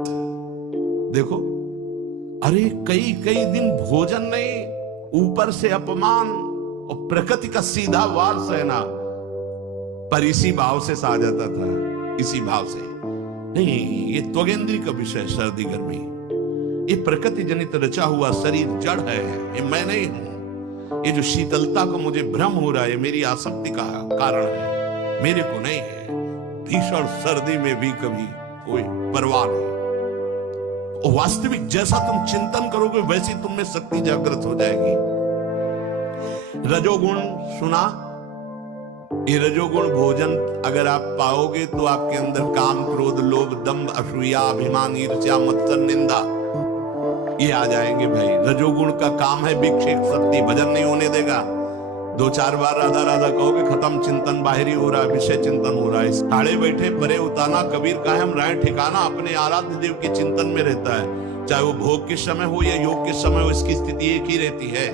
देखो, अरे कई कई दिन भोजन नहीं, ऊपर से अपमान और प्रकृति का सीधा वार सहना। पर इसी भाव से सहा जाता था, इसी भाव से नहीं। ये त्वगेंद्री का विषय, सर्दी गर्मी, ये प्रकृति जनित रचा हुआ शरीर जड़ है, ये मैं नहीं हूं। ये जो शीतलता को मुझे भ्रम हो रहा है, मेरी आसक्ति का कारण है, मेरे को नहीं है। भीषण सर्दी में भी कभी कोई परवाह नहीं। और वास्तविक जैसा तुम चिंतन करोगे वैसी तुम में शक्ति जागृत हो जाएगी। रजोगुण सुना, ये रजोगुण भोजन अगर आप पाओगे तो आपके अंदर काम, क्रोध, लोभ, दंभ, असूया, अभिमान, ईर्ष्या, मत्सर, निंदा ये आ जाएंगे भाई। रजोगुण का काम है विक्षेप शक्ति, भजन नहीं होने देगा। 2-4 बार राधा राधा कहोगे, खत्म, चिंतन बाहरी हो रहा है, विषय चिंतन हो रहा है। ठाड़े बैठे परे उताना, कबीर का है हम राय ठिकाना अपने आराध्य देव के चिंतन में रहता है। चाहे वो भोग के समय हो या योग के समय हो, इसकी स्थिति एक ही रहती है।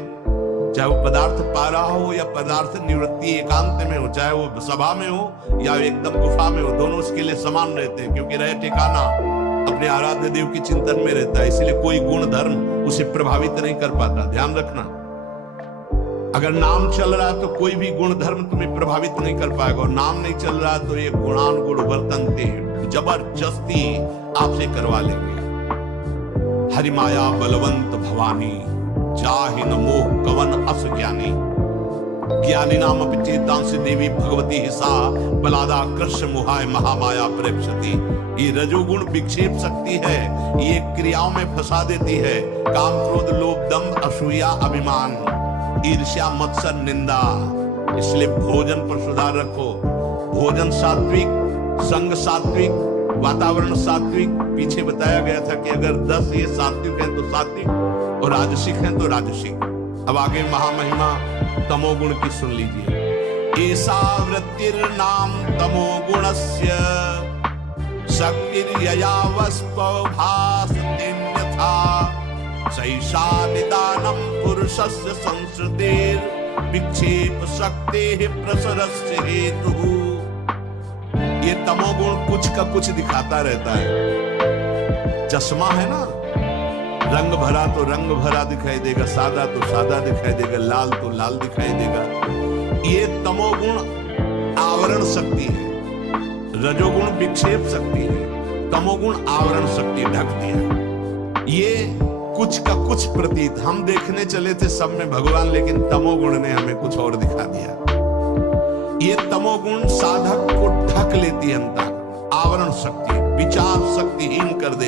चाहे वो पदार्थ पा रहा हो या पदार्थ निवृत्ति एकांत में हो, चाहे वो सभा में हो या एकदम गुफा में हो, दोनों उसके लिए समान रहते हैं, क्योंकि रहे ठिकाना अपने आराध्य देव की चिंतन में रहता है। इसलिए कोई गुण धर्म उसे प्रभावित नहीं कर पाता। ध्यान रखना, अगर नाम चल रहा है तो कोई भी गुण धर्म तुम्हें प्रभावित नहीं कर पाएगा, और नाम नहीं चल रहा तो ये गुणानुगुण वर्तनते जबरदस्ती आपसे करवा लेंगे। हरि माया बलवंत भवानी, जाहि न मोह कवन अस ज्ञानी। ज्ञानी नाम चेतांसी देवी भगवती हिसा, बलादा कृष्ण मुहाय महामाया प्रेक्षति। ये रजोगुण विक्षेप शक्ति है, ये क्रियाओं में फंसा देती है। काम, क्रोध, लोभ, दंभ, असूया, अभिमान, ईर्ष्या, मत्सर, निंदा। इसलिए भोजन पर सुधार रखो। भोजन सात्विक, संग सात्विक, वातावरण सात्विक। पीछे बताया गया था कि अगर 10 ये सात्विक है तो सात्विक, और राजसिक है तो राजसिक। अब आगे महामहिमा तमोगुण की सुन लीजिए। ऐसा वृत्तिर्नाम तमोगुणस्य, शक्तिर्यया वस्पभासतेन्यथा, सैषा निदानं पुरुषस्य संसृतेर् विक्षेप शक्तेः प्रसरस्य हेतुः। ये तमोगुण कुछ का कुछ दिखाता रहता है। चश्मा है ना, रंग भरा तो रंग भरा दिखाई देगा, सादा तो सादा दिखाई देगा, लाल तो लाल दिखाई देगा। ये तमोगुण आवरण शक्ति है, रजोगुण विक्षेप शक्ति है, तमोगुण आवरण शक्ति ढकती है। ये कुछ का कुछ प्रतीत हम देखने चले थे सब में भगवान, लेकिन तमोगुण ने हमें कुछ और दिखा दिया। ये तमोगुण साधक को ढक लेती है, अंतर आवरण शक्ति, विचार शक्तिहीन कर देती।